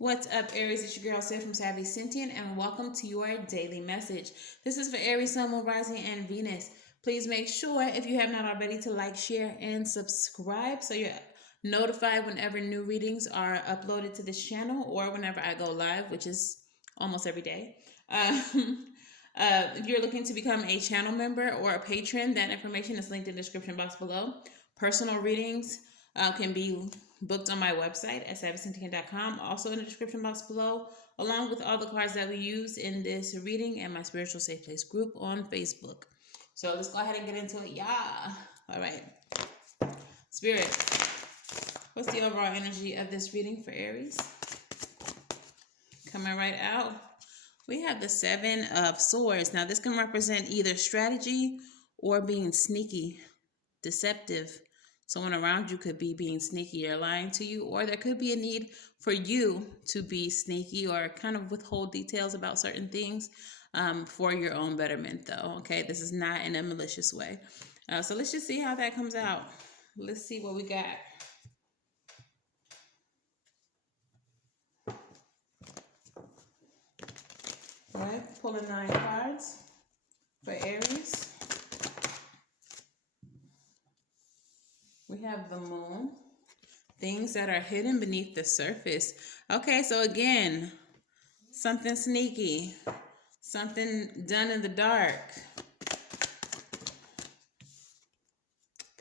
What's up, Aries? It's your girl, Savy from Savy, Sentient, and welcome to your daily message. This is for Aries, Sun, Moon, Rising, and Venus. Please make sure, if you have not already, to like, share, and subscribe so you're notified whenever new readings are uploaded to this channel or whenever I go live, which is almost every day. If you're looking to become a channel member or a patron, that information is linked in the description box below. Personal readings can be booked on my website at savysentient.com, also in the description box below, along with all the cards that we use in this reading and my spiritual safe place group on Facebook. So let's go ahead and get into it. Yeah. All right. Spirit, what's the overall energy of this reading for Aries? Coming right out, we have the Seven of Swords. Now, this can represent either strategy or being sneaky, deceptive. Someone around you could be being sneaky or lying to you, or there could be a need for you to be sneaky or kind of withhold details about certain things for your own betterment, though. Okay, this is not in a malicious way. So let's just see how that comes out. Let's see what we got. All right, pulling 9 cards for Aries. We have the Moon. Things that are hidden beneath the surface. Okay, so again, something sneaky, something done in the dark.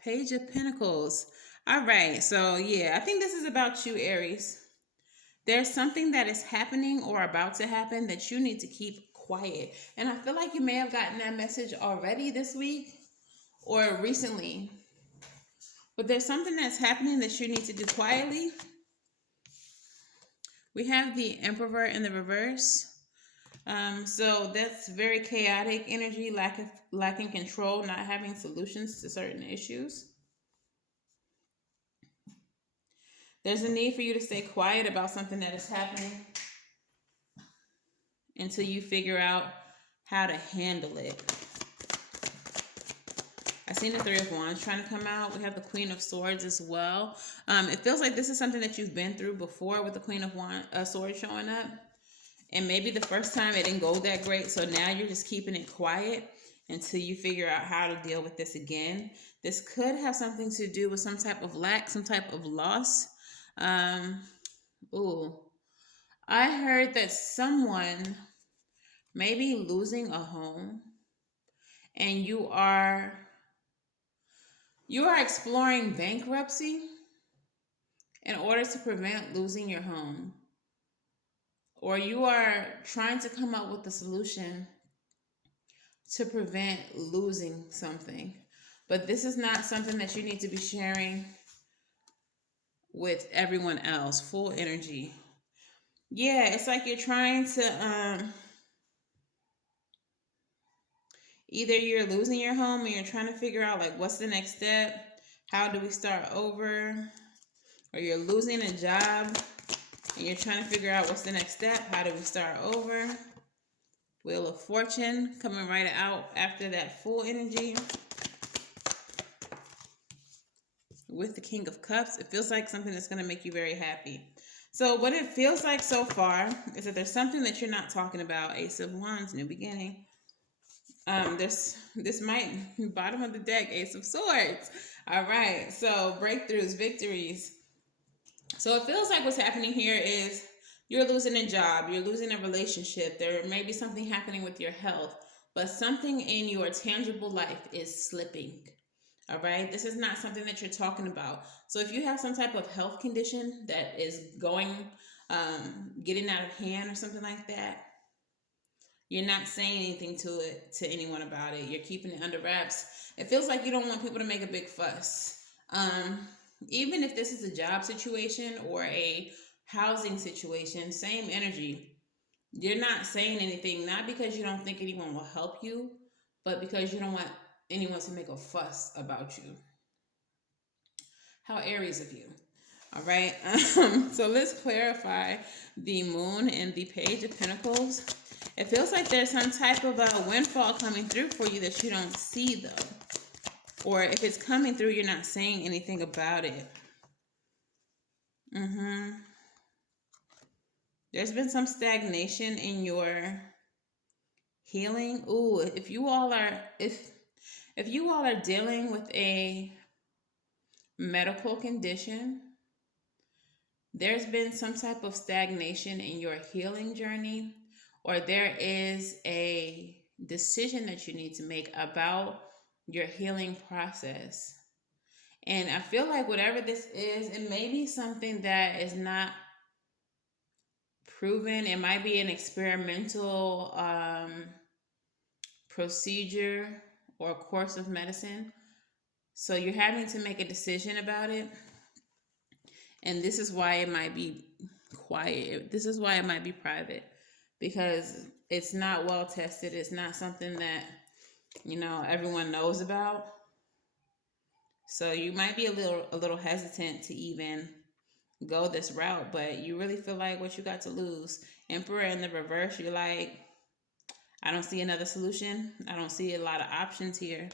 Page of Pentacles. All right, so yeah, I think this is about you, Aries. There's something that is happening or about to happen that you need to keep quiet. And I feel like you may have gotten that message already this week or recently. But there's something that's happening that you need to do quietly. We have the Emperor in the reverse. So that's very chaotic energy, lacking control, not having solutions to certain issues. There's a need for you to stay quiet about something that is happening until you figure out how to handle it. I seen the Three of Wands trying to come out. We have the Queen of Swords as well. It feels like this is something that you've been through before with the Queen of Swords showing up. And maybe the first time it didn't go that great. So now you're just keeping it quiet until you figure out how to deal with this again. This could have something to do with some type of lack, some type of loss. I heard that someone may be losing a home and you are exploring bankruptcy in order to prevent losing your home. Or you are trying to come up with a solution to prevent losing something. But this is not something that you need to be sharing with everyone else. Full energy. Yeah, it's like you're trying to either you're losing your home or you're trying to figure out like what's the next step, how do we start over, or you're losing a job and you're trying to figure out what's the next step, how do we start over. Wheel of Fortune coming right out after that full energy. With the King of Cups, it feels like something that's going to make you very happy. So what it feels like so far is that there's something that you're not talking about. Ace of Wands, new beginning. This might, bottom of the deck, Ace of Swords. All right, so breakthroughs, victories. So it feels like what's happening here is you're losing a job, you're losing a relationship, there may be something happening with your health, but something in your tangible life is slipping. All right, this is not something that you're talking about. So if you have some type of health condition that is getting out of hand or something like that, you're not saying anything to anyone about it. You're keeping it under wraps. It feels like you don't want people to make a big fuss. Even if this is a job situation or a housing situation, same energy. You're not saying anything, not because you don't think anyone will help you, but because you don't want anyone to make a fuss about you. How Aries of you. All right. So let's clarify the Moon and the Page of Pentacles. It feels like there's some type of a windfall coming through for you that you don't see, though. Or if it's coming through, you're not saying anything about it. There's been some stagnation in your healing. Ooh, if you all are dealing with a medical condition, there's been some type of stagnation in your healing journey, or there is a decision that you need to make about your healing process. And I feel like whatever this is, it may be something that is not proven. It might be an experimental procedure or course of medicine. So you're having to make a decision about it. And this is why it might be quiet. This is why it might be private, because it's not well tested. It's not something that, everyone knows about. So you might be a little hesitant to even go this route, but you really feel like what you got to lose. Emperor in the reverse, you're like, I don't see another solution. I don't see a lot of options here.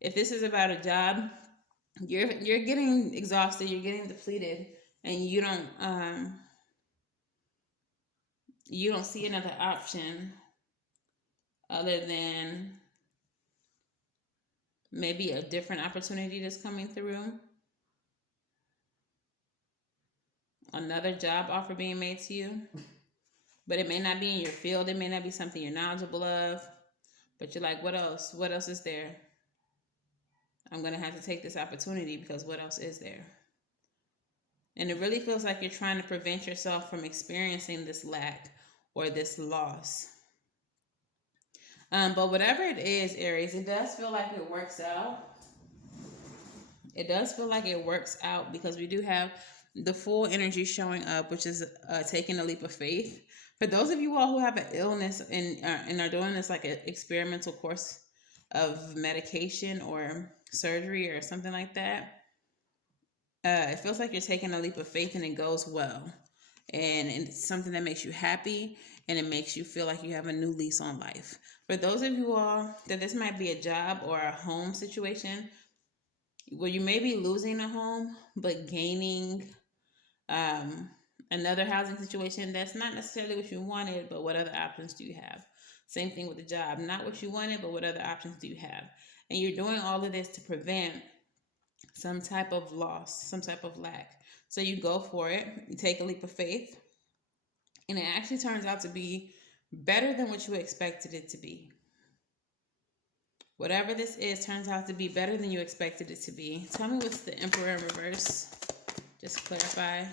If this is about a job, you're getting exhausted, you're getting depleted, and you don't see another option other than maybe a different opportunity that's coming through, another job offer being made to you. But it may not be in your field. It may not be something you're knowledgeable of. But you're like, what else? What else is there? I'm going to have to take this opportunity because what else is there? And it really feels like you're trying to prevent yourself from experiencing this lack or this loss. But whatever it is, Aries, it does feel like it works out. It does feel like it works out because we do have the full energy showing up, which is taking a leap of faith. For those of you all who have an illness and are doing this like an experimental course of medication or surgery or something like that, it feels like you're taking a leap of faith and it goes well. And it's something that makes you happy and it makes you feel like you have a new lease on life. For those of you all that this might be a job or a home situation where you may be losing a home but gaining another housing situation that's not necessarily what you wanted, but what other options do you have? Same thing with the job. Not what you wanted, but what other options do you have? And you're doing all of this to prevent some type of loss, some type of lack. So you go for it. You take a leap of faith. And it actually turns out to be better than what you expected it to be. Whatever this is turns out to be better than you expected it to be. Tell me what's the Emperor in reverse. Just clarify.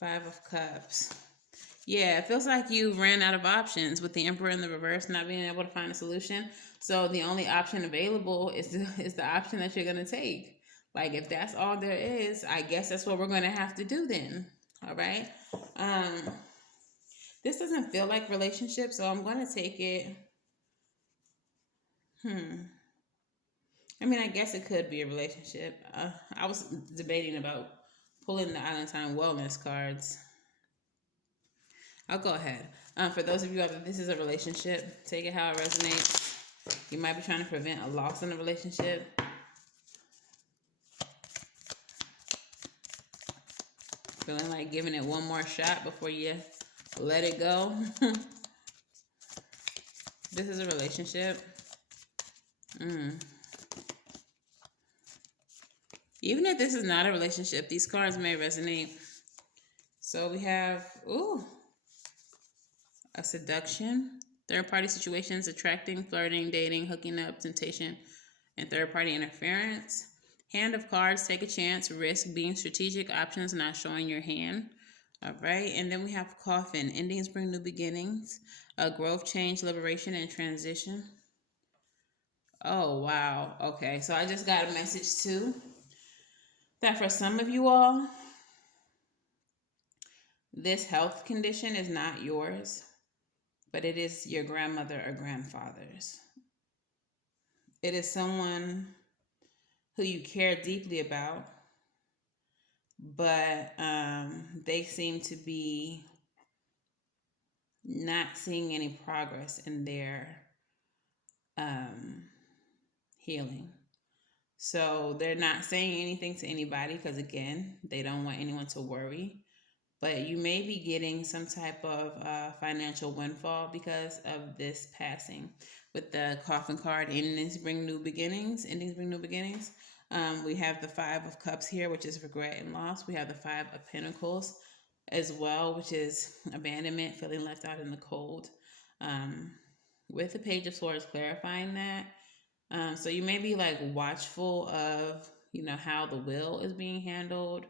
5 of Cups. Yeah, it feels like you ran out of options with the Emperor in the reverse, not being able to find a solution. So the only option available is the option that you're going to take. Like, if that's all there is, I guess that's what we're going to have to do then. All right. This doesn't feel like relationship, so I'm going to take it. I mean, I guess it could be a relationship. I was debating about pulling the Island Time Wellness cards. I'll go ahead. For those of you out there, this is a relationship. Take it how it resonates. You might be trying to prevent a loss in a relationship. Feeling like giving it one more shot before you let it go. This is a relationship. Even if this is not a relationship, these cards may resonate. So we have, a seduction, third-party situations, attracting, flirting, dating, hooking up, temptation, and third-party interference. Hand of cards, take a chance, risk, being strategic, options, not showing your hand. All right, and then we have Coffin, endings bring new beginnings, growth, change, liberation, and transition. Oh, wow. Okay, so I just got a message too that for some of you all, this health condition is not yours, but it is your grandmother or grandfather's. It is someone who you care deeply about, but they seem to be not seeing any progress in their healing. So they're not saying anything to anybody because, again, they don't want anyone to worry. But you may be getting some type of financial windfall because of this passing. With the coffin card, endings bring new beginnings. Endings bring new beginnings. We have the Five of Cups here, which is regret and loss. We have the Five of Pentacles as well, which is abandonment, feeling left out in the cold. With the Page of Swords clarifying that. So you may be like watchful of, how the will is being handled,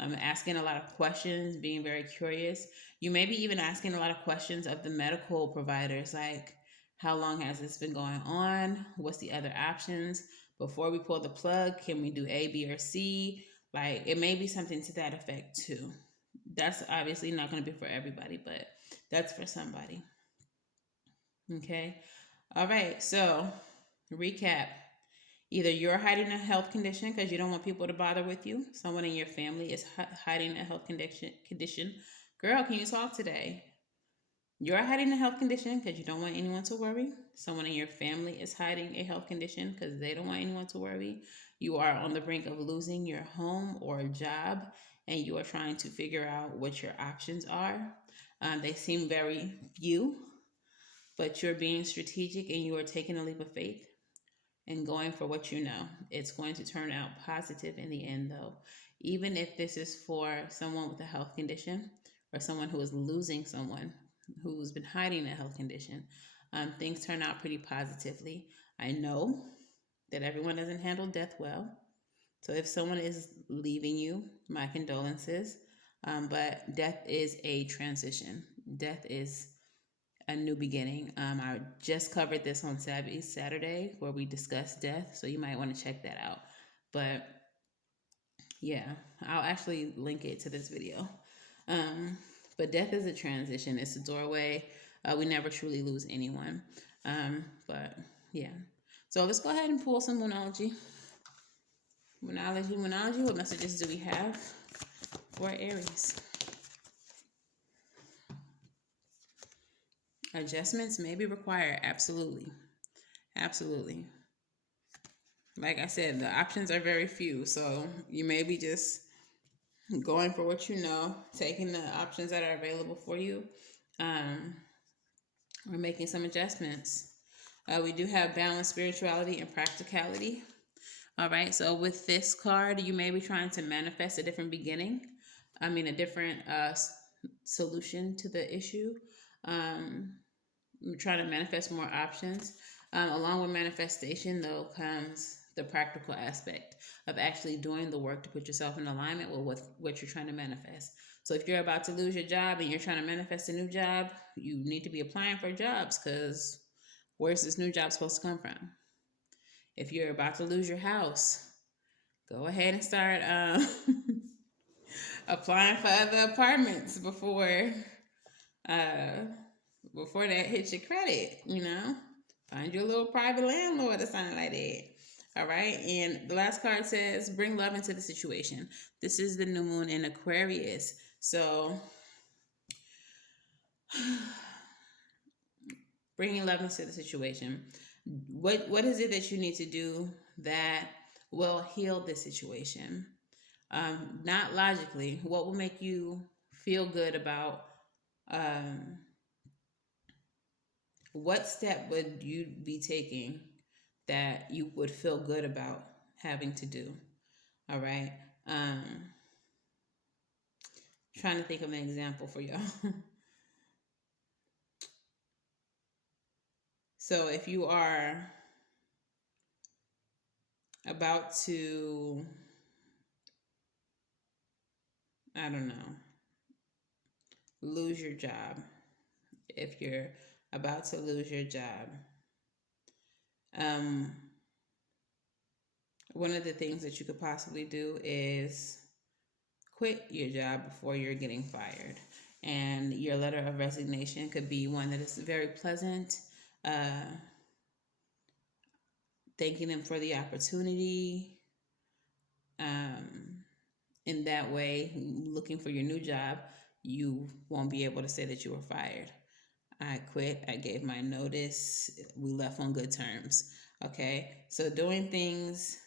asking a lot of questions, being very curious. You may be even asking a lot of questions of the medical providers, like, how long has this been going on? What's the other options? Before we pull the plug, can we do A, B, or C? Like, it may be something to that effect too. That's obviously not going to be for everybody, but that's for somebody. Okay. All right. So, recap. Either you're hiding a health condition because you don't want people to bother with you. Someone in your family is hiding a health condition. Girl, can you talk today? You're hiding a health condition because you don't want anyone to worry. Someone in your family is hiding a health condition because they don't want anyone to worry. You are on the brink of losing your home or job, and you are trying to figure out what your options are. They seem very few, but you're being strategic and you are taking a leap of faith and going for what you know. It's going to turn out positive in the end, though. Even if this is for someone with a health condition or someone who is losing someone who's been hiding a health condition, things turn out pretty positively. I know that everyone doesn't handle death well. So if someone is leaving you, my condolences. But death is a transition. Death is a new beginning. I just covered this on Savy Saturday where we discussed death, so you might want to check that out. But yeah, I'll actually link it to this video. But death is a transition. It's a doorway. We never truly lose anyone. But yeah. So let's go ahead and pull some Moonology. Moonology. What messages do we have for Aries? Adjustments may be required. Absolutely. Absolutely. Like I said, the options are very few. So you may be just going for what you know, taking the options that are available for you, or making some adjustments. We do have balance, spirituality, and practicality. All right. So with this card, you may be trying to manifest a different beginning. A different solution to the issue. Trying to manifest more options. Along with manifestation, though, comes the practical aspect of actually doing the work to put yourself in alignment with what you're trying to manifest. So if you're about to lose your job and you're trying to manifest a new job, you need to be applying for jobs, because where's this new job supposed to come from? If you're about to lose your house, go ahead and start applying for other apartments before that hits your credit, Find you a little private landlord or something like that. All right. And the last card says, bring love into the situation. This is the new moon in Aquarius. So bringing love into the situation. What is it that you need to do that will heal this situation? Not logically. What will make you feel good about what step would you be taking that you would feel good about having to do? All right. Trying to think of an example for y'all. So if you are about to, I don't know, lose your job. If you're about to lose your job, one of the things that you could possibly do is quit your job before you're getting fired. And your letter of resignation could be one that is very pleasant, thanking them for the opportunity. In that way, looking for your new job, you won't be able to say that you were fired. I quit. I gave my notice. We left on good terms. Okay. So doing things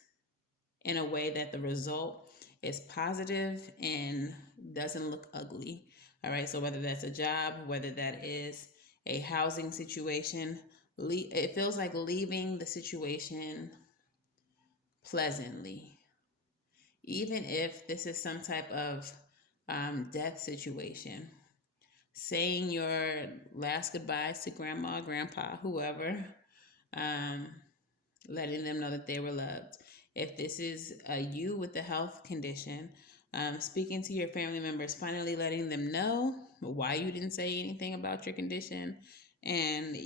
in a way that the result is positive and doesn't look ugly. All right, so whether that's a job, whether that is a housing situation, it feels like leaving the situation pleasantly. Even if this is some type of death situation, saying your last goodbyes to grandma, grandpa, whoever, um, letting them know that they were loved. If this is you with a health condition, speaking to your family members, finally letting them know why you didn't say anything about your condition, and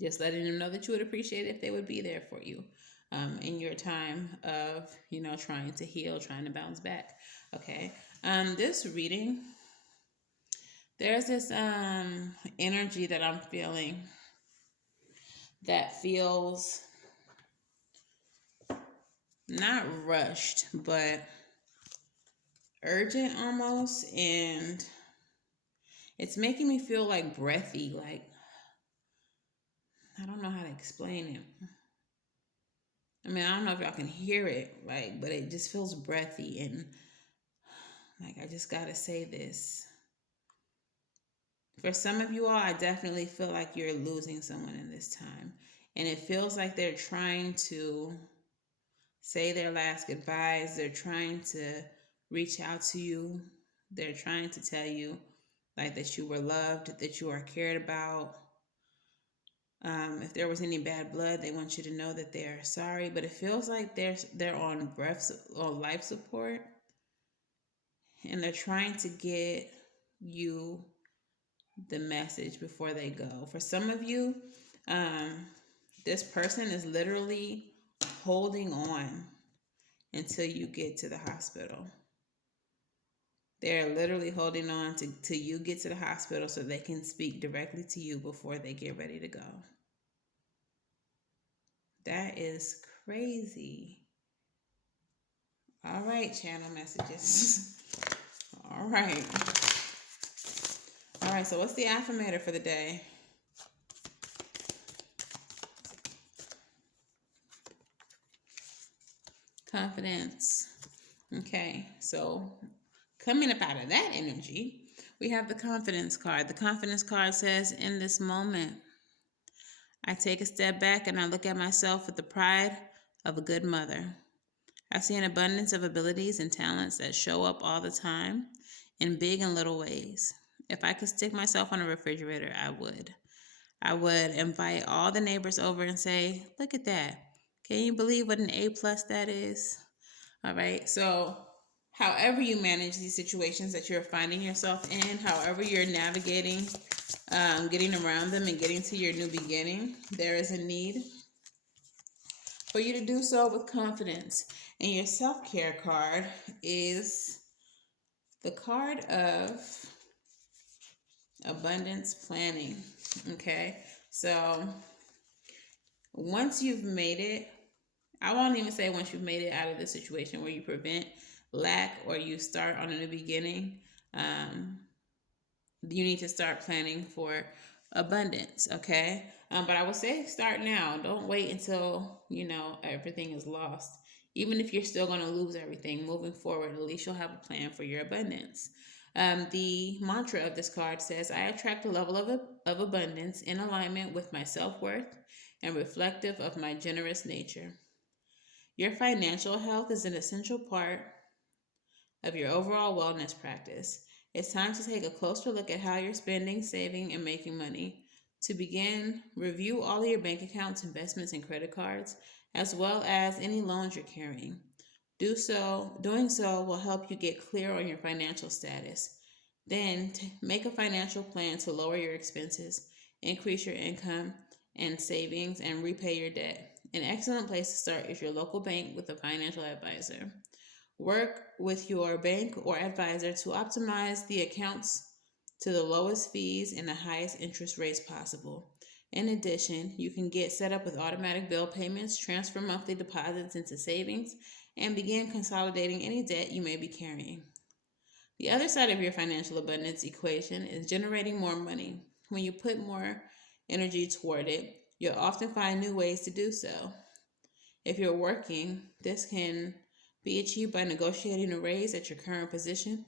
just letting them know that you would appreciate it if they would be there for you in your time of trying to heal, trying to bounce back. Okay. This reading, there's this energy that I'm feeling that feels not rushed, but urgent almost, and it's making me feel like breathy. Like, I don't know how to explain it. I mean, I don't know if y'all can hear it, like, but it just feels breathy, and like, I just gotta say this. For some of you all, I definitely feel like you're losing someone in this time, and it feels like they're trying to say their last goodbyes. They're trying to reach out to you. They're trying to tell you like that you were loved, that you are cared about. If there was any bad blood, they want you to know that they are sorry. But it feels like they're on breath or life support, and they're trying to get you the message before they go. For some of you, this person is literally holding on until you get to the hospital. They're literally holding on to you get to the hospital so they can speak directly to you before they get ready to go. That is crazy. All right, channel messages. All right. All right, so what's the affirmator for the day? Confidence. Okay, so coming up out of that energy, we have the confidence card. The confidence card says, in this moment, I take a step back and I look at myself with the pride of a good mother. I see an abundance of abilities and talents that show up all the time in big and little ways. If I could stick myself on a refrigerator, I would. I would invite all the neighbors over and say, look at that. Can you believe what an A plus that is? All right. So however you manage these situations that you're finding yourself in, however you're navigating, getting around them and getting to your new beginning, there is a need for you to do so with confidence. And your self-care card is the card of abundance planning. Okay. So once you've made it, I won't even say once you've made it out of the situation where you prevent lack or you start on a new beginning, you need to start planning for abundance, okay? But I would say start now. Don't wait until, everything is lost. Even if you're still going to lose everything moving forward, at least you'll have a plan for your abundance. The mantra of this card says, I attract a level of abundance in alignment with my self-worth and reflective of my generous nature. Your financial health is an essential part of your overall wellness practice. It's time to take a closer look at how you're spending, saving, and making money. To begin, review all of your bank accounts, investments, and credit cards, as well as any loans you're carrying. Doing so will help you get clear on your financial status. Then, make a financial plan to lower your expenses, increase your income and savings, and repay your debt. An excellent place to start is your local bank with a financial advisor. Work with your bank or advisor to optimize the accounts to the lowest fees and the highest interest rates possible. In addition, you can get set up with automatic bill payments, transfer monthly deposits into savings, and begin consolidating any debt you may be carrying. The other side of your financial abundance equation is generating more money. When you put more energy toward it, you'll often find new ways to do so. If you're working, this can be achieved by negotiating a raise at your current position.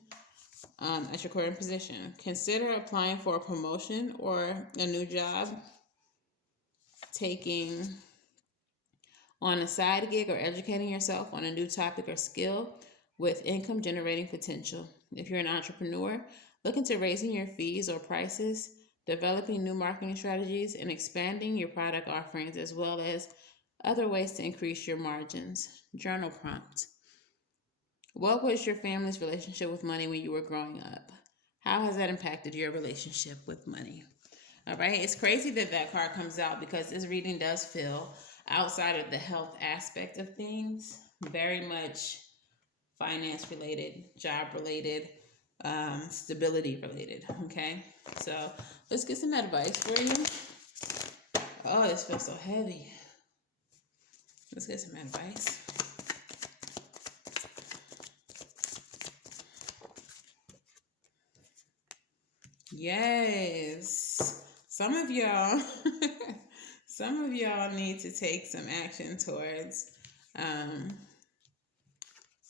Consider applying for a promotion or a new job, taking on a side gig, or educating yourself on a new topic or skill with income generating potential. If you're an entrepreneur, look into raising your fees or prices, developing new marketing strategies, and expanding your product offerings, as well as other ways to increase your margins. Journal prompt. What was your family's relationship with money when you were growing up? How has that impacted your relationship with money? All right, it's crazy that that card comes out because this reading does feel outside of the health aspect of things, very much finance related, job related, stability related. Okay, so let's get some advice for you. Oh, this feels so heavy. Let's get some advice. Yes. Some of y'all some of y'all need to take some action towards um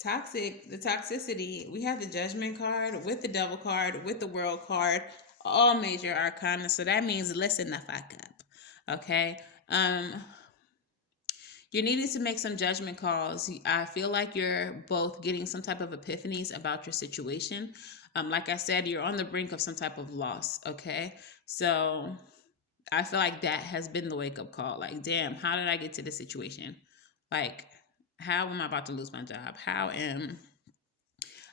the toxicity. We have the judgment card with the devil card with the world card, all major arcana. So that means listen the fuck up. Okay. You're needing to make some judgment calls. I feel like you're both getting some type of epiphanies about your situation. Like I said, you're on the brink of some type of loss. Okay. So I feel like that has been the wake up call. Like, damn, how did I get to this situation? Like, how am I about to lose my job? How am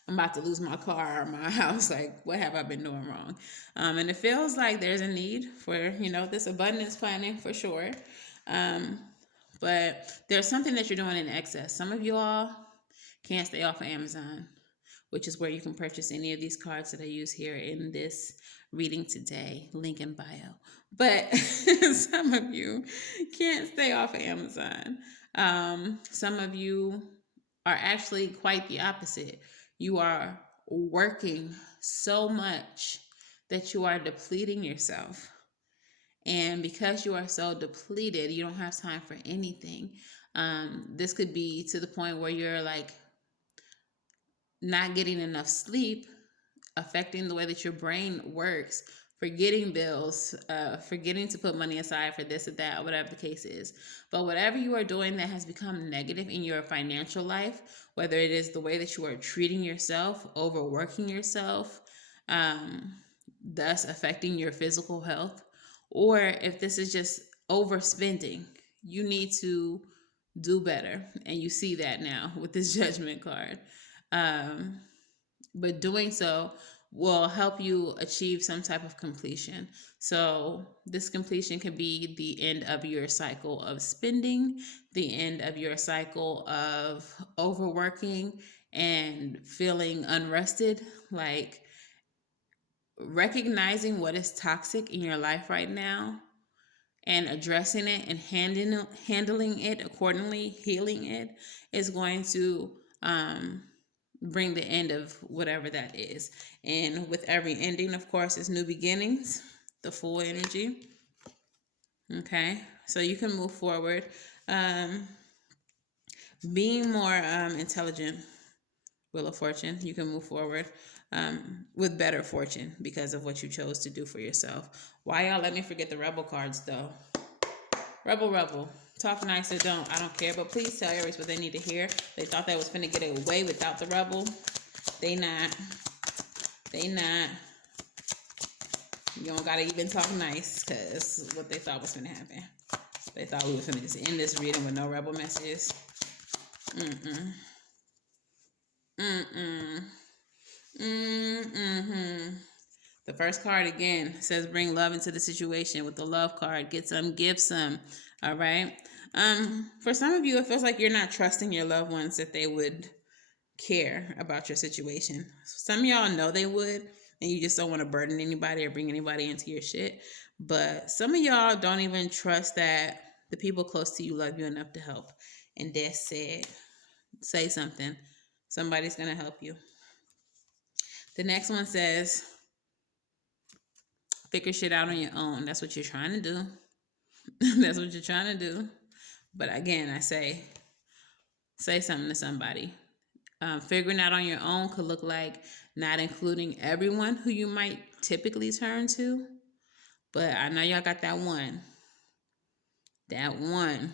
I'm about to lose my car or my house? Like, what have I been doing wrong? And it feels like there's a need for, this abundance planning for sure. But there's something that you're doing in excess. Some of you all can't stay off of Amazon, which is where you can purchase any of these cards that I use here in this reading today. Link in bio. But some of you can't stay off of Amazon. Some of you are actually quite the opposite. You are working so much that you are depleting yourself. And because you are so depleted, you don't have time for anything. This could be to the point where you're like not getting enough sleep, affecting the way that your brain works, forgetting bills, forgetting to put money aside for this or that, or whatever the case is. But whatever you are doing that has become negative in your financial life, whether it is the way that you are treating yourself, overworking yourself, thus affecting your physical health, or if this is just overspending, you need to do better. And you see that now with this judgment card. But doing so will help you achieve some type of completion. So this completion could be the end of your cycle of spending, the end of your cycle of overworking and feeling unrested. Like, recognizing what is toxic in your life right now and addressing it and handling it accordingly, healing it, is going to bring the end of whatever that is. And with every ending, of course, is new beginnings, the full energy. Okay, so you can move forward. Being more intelligent, Wheel of Fortune, you can move forward with better fortune because of what you chose to do for yourself. Why y'all let me forget the Rebel cards though? Rebel. Talk nice or don't. I don't care. But please tell Aries what they need to hear. They thought they was finna get away without the Rebel. They not. You don't gotta even talk nice, because what they thought was gonna happen. They thought we were finna just end this reading with no Rebel messages. The first card again says bring love into the situation. With the love card, get some, give some. All right. For some of you, it feels like you're not trusting your loved ones that they would care about your situation. Some of y'all know they would, and you just don't want to burden anybody or bring anybody into your shit. But some of y'all don't even trust that the people close to you love you enough to help. And that said, say something. Somebody's gonna help you. The next one says, figure shit out on your own. That's what you're trying to do. That's what you're trying to do. But again, I say, Say something to somebody. Figuring out on your own could look like not including everyone who you might typically turn to. But I know y'all got that one. That one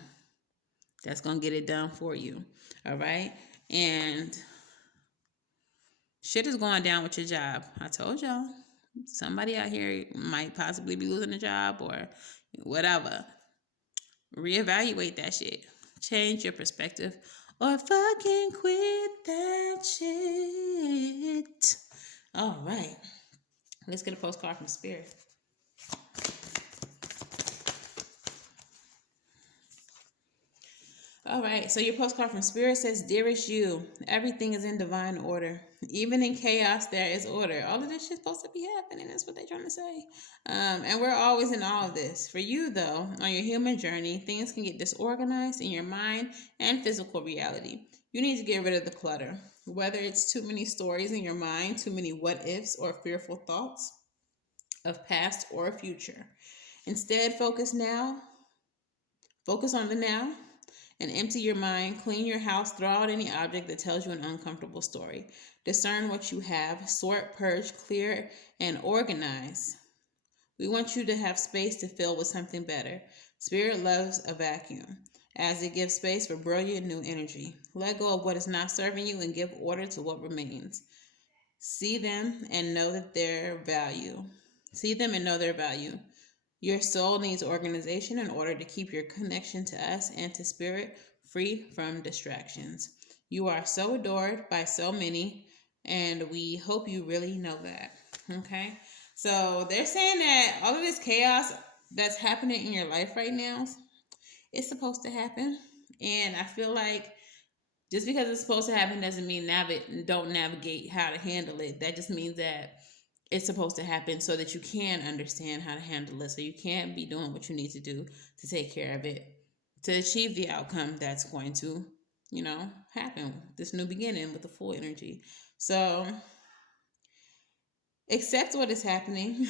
that's going to get it done for you. All right? And shit is going down with your job. I told y'all. Somebody out here might possibly be losing a job or whatever. Reevaluate that shit. Change your perspective. Or fucking quit that shit. All right. Let's get a postcard from Spirit. All right, so your postcard from Spirit says, Dearest you, everything is in divine order. Even in chaos, there is order. All of this shit's supposed to be happening. That's what they're trying to say. And we're always in all of this. For you, though, on your human journey, things can get disorganized in your mind and physical reality. You need to get rid of the clutter. Whether it's too many stories in your mind, too many what ifs, or fearful thoughts of past or future. Instead, focus on the now, and empty your mind, clean your house, throw out any object that tells you an uncomfortable story. Discern what you have, sort, purge, clear, and organize. We want you to have space to fill with something better. Spirit loves a vacuum, as it gives space for brilliant new energy. Let go of what is not serving you and give order to what remains. See them and know their value. Your soul needs organization in order to keep your connection to us and to Spirit free from distractions. You are so adored by so many, and we hope you really know that. Okay? So they're saying that all of this chaos that's happening in your life right now, it's supposed to happen. And I feel like just because it's supposed to happen doesn't mean don't navigate how to handle it. That just means that it's supposed to happen so that you can understand how to handle it, so you can be doing what you need to do to take care of it, to achieve the outcome that's going to, happen, this new beginning with the full energy. So accept what is happening.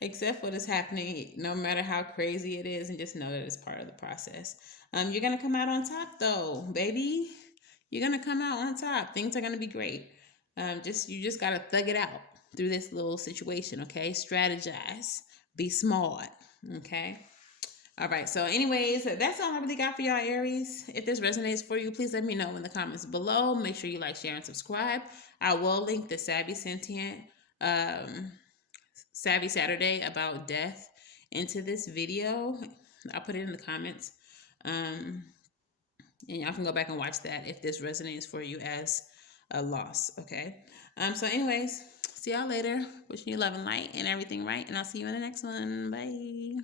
Accept what is happening, no matter how crazy it is, and just know that it's part of the process. You're gonna come out on top, though, baby. You're gonna come out on top. Things are gonna be great. You just gotta thug it out through this little situation, okay? Strategize. Be smart, okay? All right, so anyways, that's all I really got for y'all, Aries. If this resonates for you, please let me know in the comments below. Make sure you like, share, and subscribe. I will link the Savy Sentient Savvy Saturday about death into this video. I'll put it in the comments. And y'all can go back and watch that if this resonates for you as a loss, okay? So anyways, see y'all later. Wishing you love and light and everything right, and I'll see you in the next one. Bye.